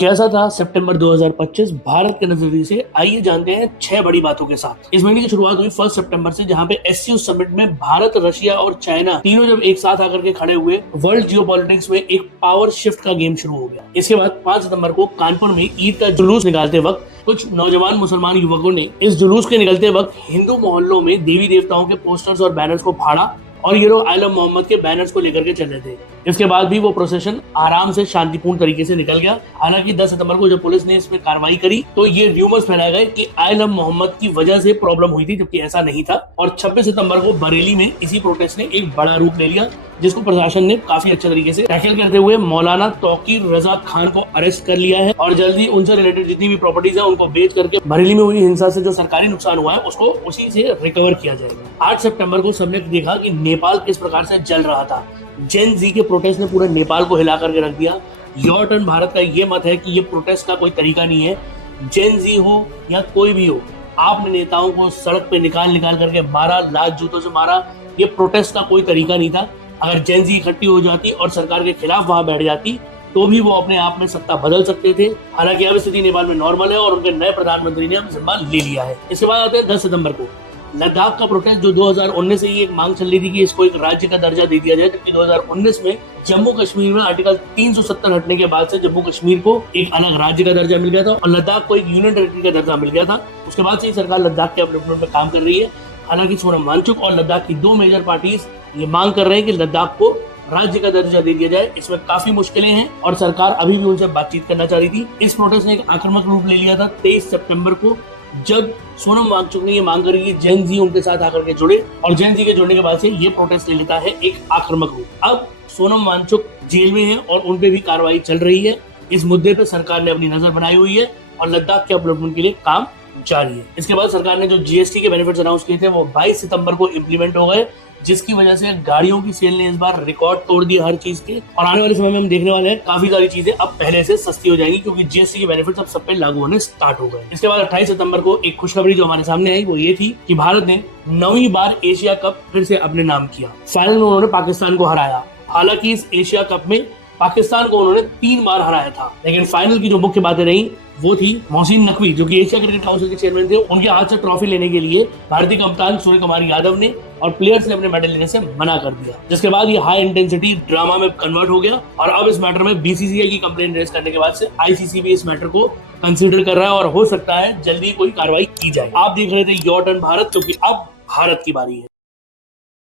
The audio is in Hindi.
कैसा था सितंबर 2025 भारत के नजरिए से? आइए जानते हैं 6 बड़ी बातों के साथ। इस महीने की शुरुआत हुई 1 सितंबर से, जहां पे एससीओ समिट में भारत, रशिया और चाइना तीनों जब एक साथ आकर के खड़े हुए, वर्ल्ड जियोपॉलिटिक्स में एक पावर शिफ्ट का गेम शुरू हो गया। इसके बाद 5 सितंबर को कानपुर में ईद का जुलूस निकालते वक्त कुछ नौजवान मुसलमान युवकों ने इस जुलूस के निकलते वक्त हिंदू मोहल्लों में देवी देवताओं के पोस्टर्स और बैनर्स को फाड़ा और ये लोग आई लव मोहम्मद के बैनर्स को लेकर के चल रहे थे। इसके बाद भी वो प्रोसेशन आराम से शांतिपूर्ण तरीके से निकल गया। हालांकि 10 सितंबर को जब पुलिस ने इसमें कार्रवाई करी तो ये र्यूमर्स फैलाए गए कि आई लव मोहम्मद की वजह से प्रॉब्लम हुई थी, जबकि ऐसा नहीं था। और 26 सितंबर को बरेली में इसी प्रोटेस्ट ने एक बड़ा रूप ले लिया, जिसको प्रशासन ने काफी अच्छे तरीके से टैकल करते हुए मौलाना तौकीर रजा खान को अरेस्ट कर लिया है और जल्दी उनसे रिलेटेड जितनी भी प्रॉपर्टीज है उनको बेच करके बरेली में हुई हिंसा से जो सरकारी नुकसान हुआ है उसको उसी से रिकवर किया जाएगा। 8 सितंबर को सबने देखा कि नेपाल किस प्रकार से जल रहा था। जेन जी के प्रोटेस्ट ने पूरे नेपाल को हिला करके रख दिया। योर टर्न भारत का ये मत है कि ये प्रोटेस्ट का कोई तरीका नहीं है। जेन जी हो या कोई भी हो, आपने नेताओं को सड़क पे निकाल करके मारा, लात जूतों से मारा। ये प्रोटेस्ट का कोई तरीका नहीं था। अगर जेन जी इकट्ठी हो जाती और सरकार के खिलाफ वहां बैठ जाती तो भी वो अपने आप में सत्ता बदल सकते थे। हालांकि अब स्थिति नेपाल में नॉर्मल है और उनके नए प्रधानमंत्री ने अब जिम्मा ले लिया है। इसके बाद आते हैं 10 सितंबर को लद्दाख का प्रोटेस्ट, जो 2019 से ही एक मांग चल रही थी कि इसको एक राज्य का दर्जा दे दिया जाए, जबकि 2019 में जम्मू कश्मीर में आर्टिकल 370 हटने के बाद से जम्मू कश्मीर को एक अलग राज्य का दर्जा मिल गया था और लद्दाख को एक यूनियन टेरिटरी का दर्जा मिल गया था। उसके बाद से ही सरकार लद्दाख के डेवलपमेंट पर काम कर रही है। हालांकि सोनम वांगचुक और लद्दाख की 2 मेजर पार्टीज ये मांग कर रहे हैं कि लद्दाख को राज्य का दर्जा दे दिया जाए। इसमें काफी मुश्किलें हैं और सरकार अभी भी उनसे बातचीत करना चाह रही थी। इस प्रोटेस्ट ने एक आक्रामक रूप ले लिया था 23 सितंबर को, जब सोनम वांगचुक ने ये मांग करी कि जेन जी उनके साथ आकर के जुड़े और जेन जी के जुड़ने के बाद से ये प्रोटेस्ट ले लेता है एक आक्रामक रूप। अब सोनम वांगचुक जेल में है और उन पे भी कार्रवाई चल रही है। इस मुद्दे पे सरकार ने अपनी नजर बनाई हुई है और लद्दाख के डेवलपमेंट के लिए काम जारी है। इसके बाद सरकार ने जो जीएसटी के बेनिफिट्स अनाउंस किए थे वो 22 सितंबर को इम्प्लीमेंट हो गए, जिसकी वजह से गाड़ियों की सेल ने इस बार रिकॉर्ड तोड़ दिया हर चीज के। और आने वाले समय में हम देखने वाले हैं काफी सारी चीजें अब पहले से सस्ती हो जाएंगी, क्योंकि जीएसटी के बेनिफिट्स अब सब पे लागू होने स्टार्ट हो गए। इसके बाद 28 सितंबर को एक खुशखबरी जो हमारे सामने आई वो ये थी कि भारत ने 9वीं बार एशिया कप फिर से अपने नाम किया। फाइनल में उन्होंने पाकिस्तान को हराया। हालांकि इस एशिया कप में पाकिस्तान को उन्होंने 3 बार हराया था, लेकिन फाइनल की जो मुख्य बातें रही वो थी मोहसिन नकवी, जो कि एशिया क्रिकेट काउंसिल के चेयरमैन थे, उनके हाथ से ट्रॉफी लेने के लिए भारतीय कप्तान सूर्य कुमार यादव ने और प्लेयर्स ने अपने मेडल लेने से मना कर दिया, जिसके बाद ये हाई इंटेंसिटी ड्रामा में कन्वर्ट हो गया। और अब इस मैटर में बीसीसीआई की कंप्लेंट रेज करने के बाद से आईसीसी भी इस मैटर को कंसिडर कर रहा है और हो सकता है जल्दी कोई कार्रवाई की जाए। आप देख रहे थे योर टर्न भारत, क्योंकि अब भारत की बारी है।